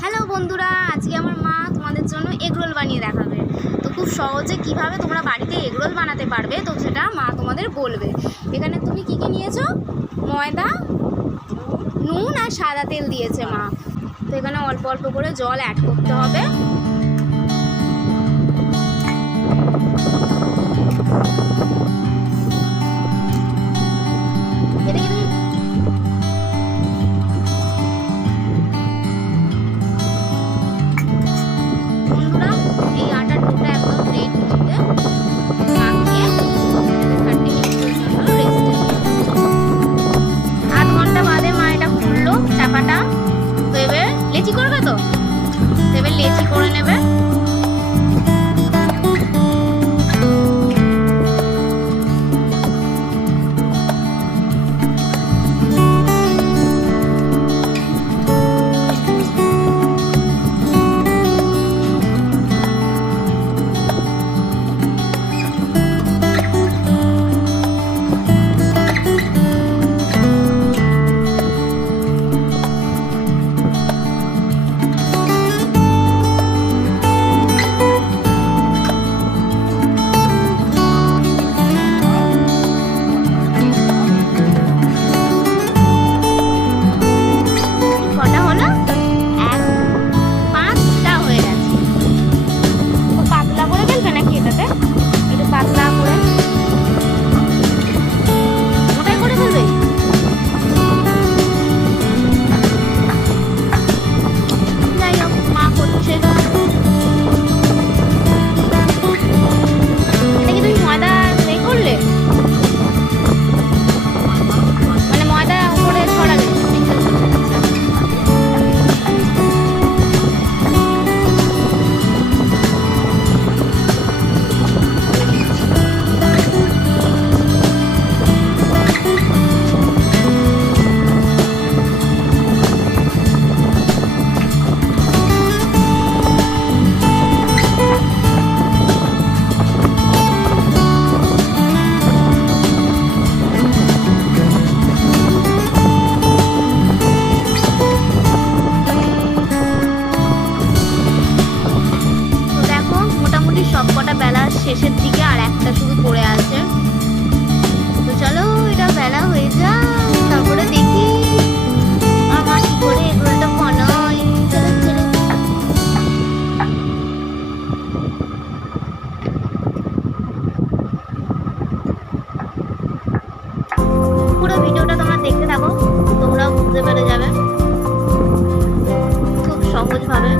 Hello বন্ধুরা, আজকে আমার মা তোমাদের জন্য এগরোল বানিয়ে দেখাবে। তো খুব সহজে কিভাবে তোমরা বাড়িতে এগরোল বানাতে পারবে তো সেটা মা তোমাদের বলবে। এখানে তুমি কী কী নিয়েছো? ময়দা, নুন আর সাদা তেল দিয়েছে মা। তো এখানে অল্প অল্প করে জল অ্যাড করতে হবে। বন্ধুরা, এই আটার ডোটা একদম রেড করতে মাখিয়ে 30 মিনিটের জন্য রেস্টে দিই। আধ ঘন্টা বাদে মা এটা খুললো চাপাটা। তো এবার লেচি করবে, তো এবার লেচি করে নেবে। সবকটা বেলার শেষের দিকে আর একটা শুধু পড়ে আছে। তো চলো এটা বেলা হয়ে যায়, তারপরে দেখি আমার কি করে এগুলোটা বানাই। পুরো ভিডিওটা তোমরা দেখতে থাকো, তোমরাও বুঝতে পেরে যাবে খুব সহজভাবে।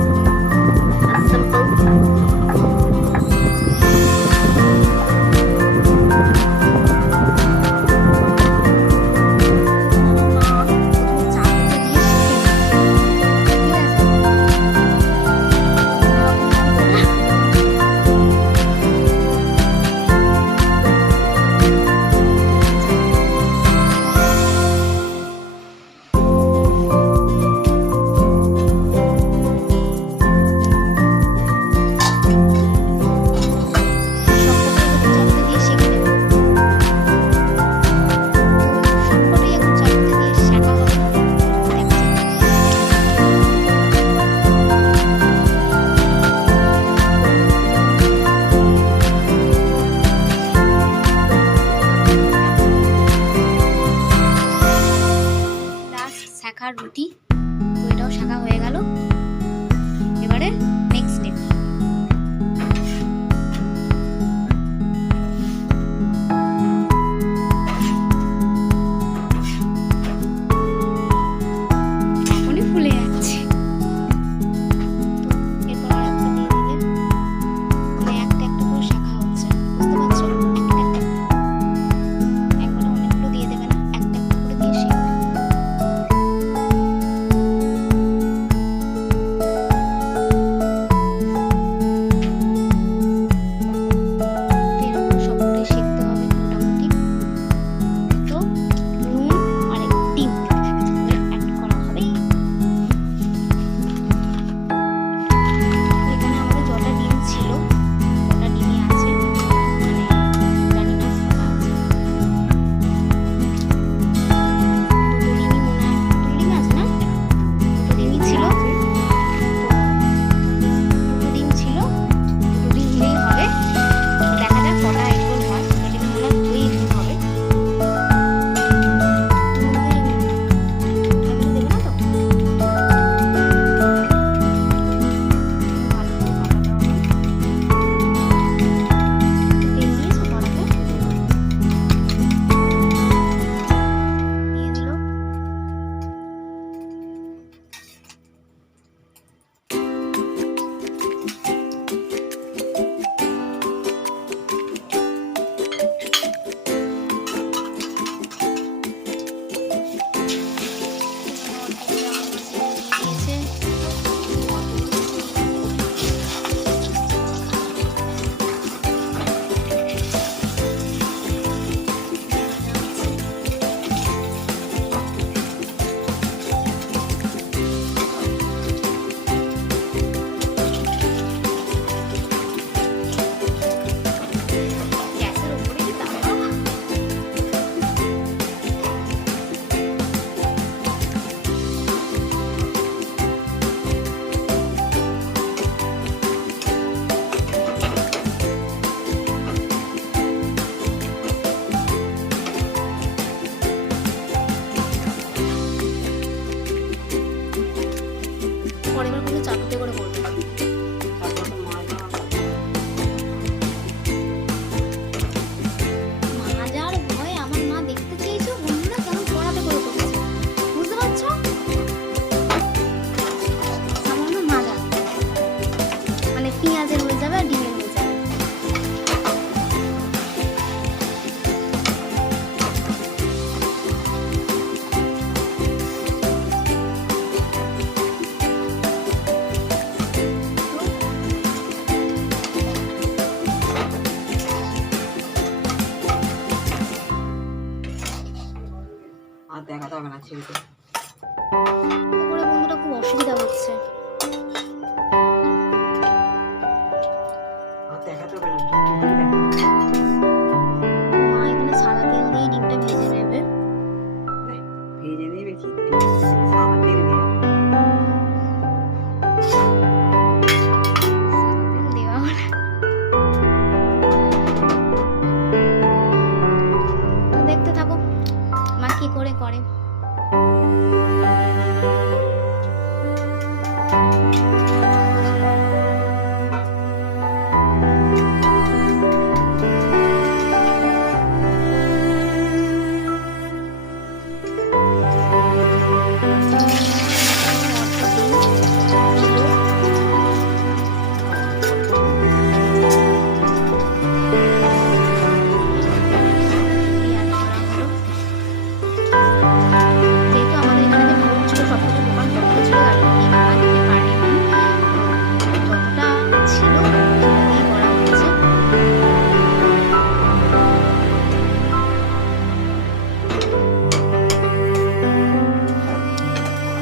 পরের বার কিন্তু চাটুতে করে করবে। মাজার ভয় আমার মা দেখতে চেয়েছো বন্ধুরা কেমন কড়াতে করে করছে, বুঝতে পারছো? সামান্য মাজা মানে পেঁয়াজের হয়ে যাবে আর ডিমের হয়ে যাবে। আর দেখাতে হবে না, ছেড়ে করে বন্ধুরা খুব অসুবিধা হচ্ছে। আর দেখাতে হবে না, মা এখানে সাদা তেল দিয়ে ডিমটা ভেজে নেবে। ভেজে নেবে কি সাদা তেল দিয়ে তেল দেওয়া হলো। তো দেখতে থাকো মা কি করে করে। যেহেতু আমাদের এখানে যে ভোগ ছিল সবকিছু দোকান বন্ধ ছিল তার জন্য মা দিতে পারেনি, যতটা ছিল সেটা দিয়ে করা হচ্ছে।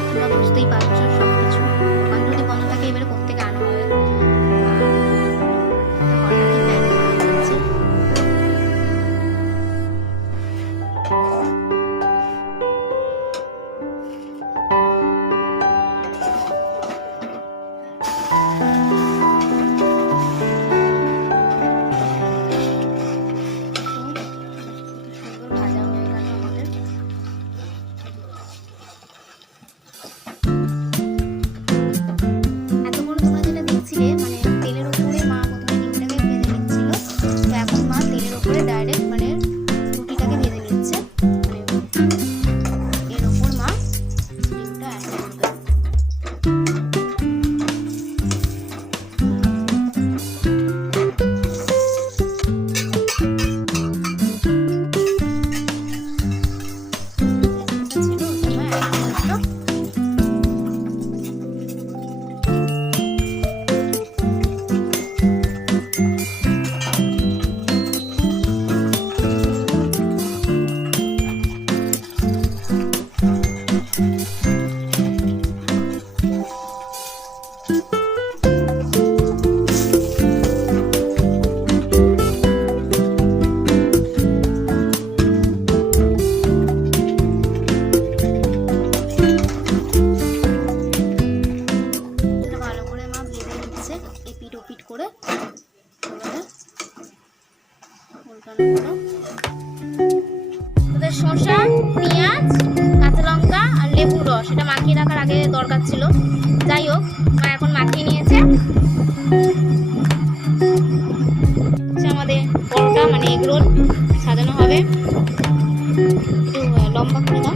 তোমরা বুঝতেই পারছো সবকিছু দোকান যদি বন্ধ থাকে এবারে কোত্থেকে আনা হবে। ঘরটা কি প্ল্যান করা হচ্ছে। সুন্দর ভাজা হয়ে গেল আমাদের। এতক্ষণ তোমরা যেটা দেখছিলে মানে তেলের উপরে মা প্রথমে ডিমটাকে ভেজে নিচ্ছিল, তো এখন মা তেলের উপরে ডাইরেক্ট মানে রুটিটাকে ভেজে নিচ্ছে, মানে এর উপর মা ডিমটা অ্যাড করবে। ছিল তোমরা অ্যাড করছো। এটা ভালো করে মা ভেজে নিচ্ছে এপিট ওপিট করে। এবারে উল্টানো হলো। তোদের শসা, পেঁয়াজ, কাঁচা লঙ্কা আর লেবুর রস এটা মাখিয়ে রাখার আগে দরকার ছিল, যাই হোক মা এখন মাখিয়ে নিয়েছে। আমাদের পরোটা মানে এগ রোল সাজানো হবে। একটু লম্বা করে দাও।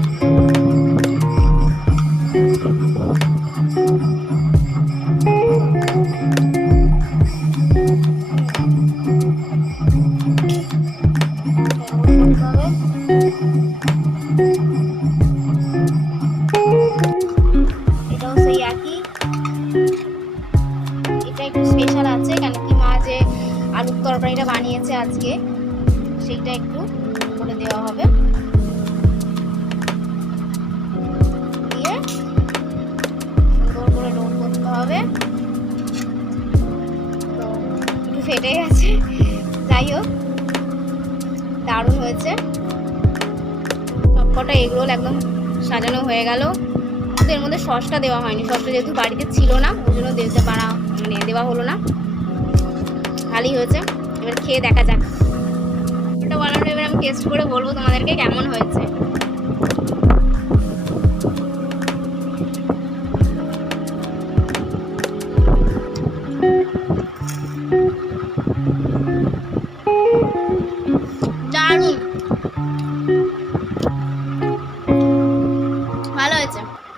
এটাও সেই একই, এটা একটু স্পেশাল আছে কেন কি মা যে আলুর তরকারিটা বানিয়েছে আজকে সেইটা একটু করে দেওয়া হবে, দিয়ে সুন্দর করে রোল করতে হবে। তো একটু ফেটে গেছে, যাই হোক দারুণ হয়েছে। সবকটা এগ রোল একদম সাজানো হয়ে গেল, কিন্তু এর মধ্যে সসটা দেওয়া হয়নি, সসটা যেহেতু বাড়িতে ছিল না ওই জন্য দেওয়া হলো না। ভালোই হয়েছে, এবার খেয়ে দেখা যাক। এটা বানানো এবার আমি টেস্ট করে বলবো তোমাদেরকে কেমন হয়েছে।